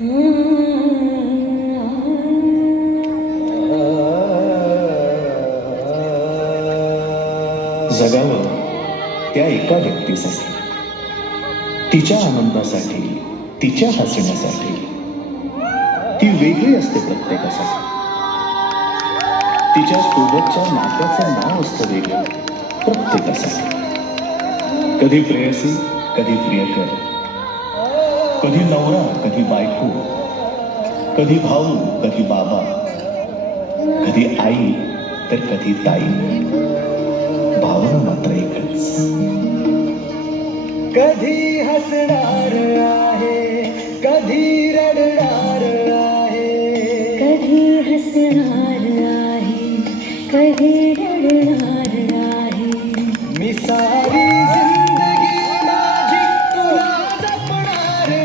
जगावं त्या एका व्यक्तीसाठी, तिच्या आनंदासाठी, तिच्या हसण्यासाठी. ती वेगळी असते प्रत्येकासाठी. तिच्या सोबतच्या नात्याचं नाव असतं वेगळं प्रत्येकासाठी. कधी प्रेयसी, कधी प्रियकर, कधी नवरा, कधी बायको, कधी भाऊ, कधी बाबा, कधी आई तर कधी ताई. भावना मात्र एकच. कधी हसणार आहे, कधी रडणार आहे, कधी हसणार आहे, कधी रडणार आहे. मी सारी जिंदगी माझी तुला जपणार आहे.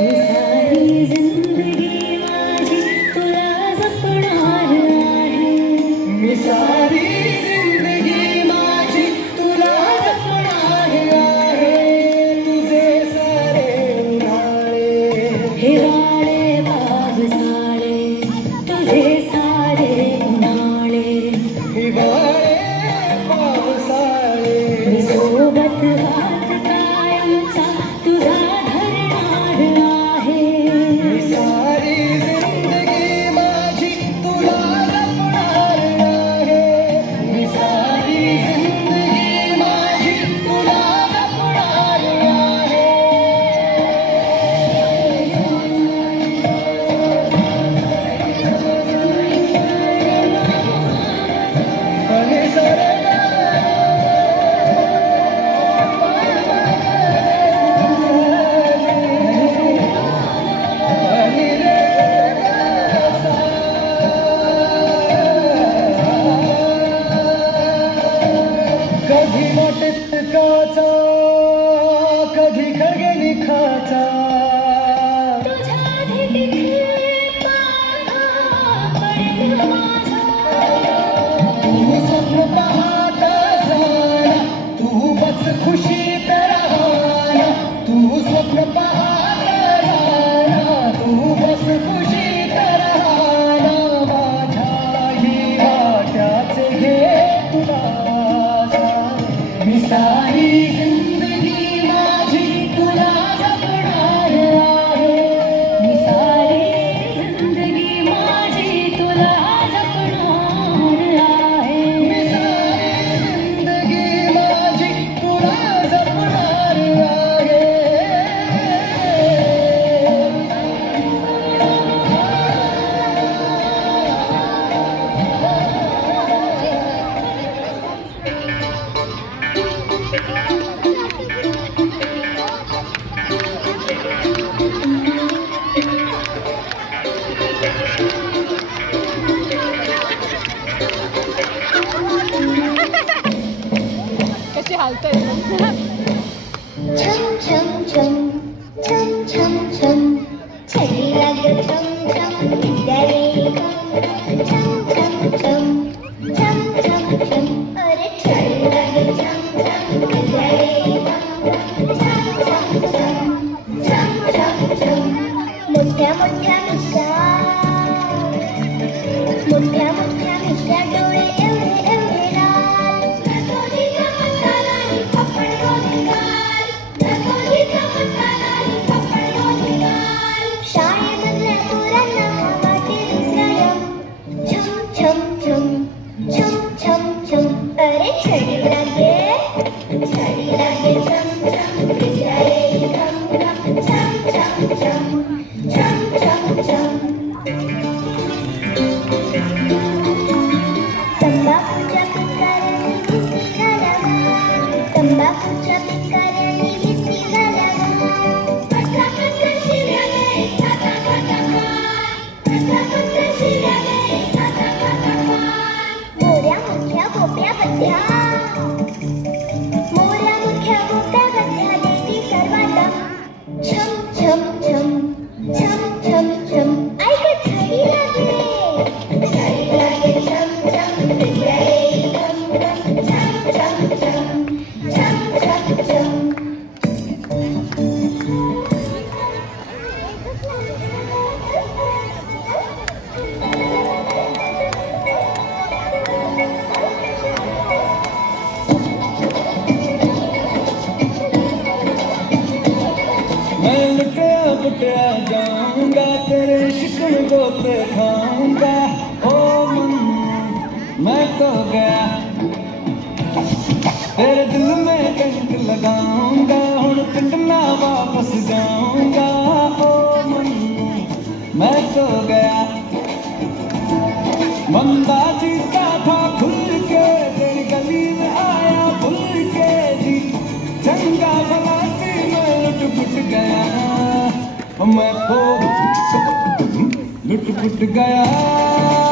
मी सारी जिंदगी माझी तुला जपणार आहे. मी सारी जिंदगी माझी तुला जपणार आहे. तुझे सारे उन्हाळे, हिवाळे पावसाळे, तुझे सारे उन्हाळे. हिवाळे पावसाळे, मी सोबत हात कायमचा तुझा धरणार आहे. मी सारी जिंदगी माझी तुला जपणार आहे. मी सारी जिंदगी माझी तुला जपणार आहे. आणि सारे कधी मोटकाचा, कधी खळगे खाचा. तुझ्या भेटीत पाहा पडेल माझा. तू स्वप्न पाहता जाना, तू बस खुशीत राहना. तू स्वप्न पाहता जाना, तू बस खुशीत राहना. माझ्याही वाट्याचे घे तुला सारे. मी सारी जिंदगी माझी तुला जपणार आहे. मी सारी जिंदगी माझी तुला जपणार आहे. मी सारी जिंदगी माझी तुला जपणार आहे. कशी हालतोय छम छम छम छम छम छम छडी लागे छम छम विद्यालय छम छम छम छम छम छम अरे छडी लागे छम छम विद्यालय छम छम छम छम छम छम. मोठ्या मोठ्या मिशा, मोठ्या मोठ्या मिशा, डोळे एवढे एवढे लाल. धगोलीचा मसाला पपड गोंधळाल, धगोलीचा मसाला पपड गोंधळाल. शाळेमधल्या पोरांना वाटेल विस्रायम. छम छम छम छम छम छम अरे छडी लागे छम छम विद्यालय छम छम छम छम छम छम छम. तंबाखूच्या पिकाऱ्यांनी भिस्ती झाल्या, तंबाखूच्या पिकाऱ्यांनी भिस्ती झाल्या. कच्चा कच्चा शिव्या गे, खाता खाता खाय. कच्चा कच्चा शिव्या गे, खाता खाता खाय. मोऱ्या मुख्या गोप्या गद्या, मोऱ्या मुख्या गोप्या गद्या देती सर्वांना. छम छम छम छम छम छम ऐक छडी लागे, छडी लागे छम छम विद्यालय छम छम छम छम छम छम छम. मैं लुटिया पुटिया जाऊंगा तेरे शिकन को ते खाऊंगा ओ मन मैं तो गया तेरे दिल में कंक लगाऊंगा हुण पिंड ना वापस जाऊंगा ओ मन मैं तो गया बंदा जीता था खुल के तेरी गली में आया भूल के जी चंगा भला सी मैं लुट पुट गया मैं तो लुट पुट गया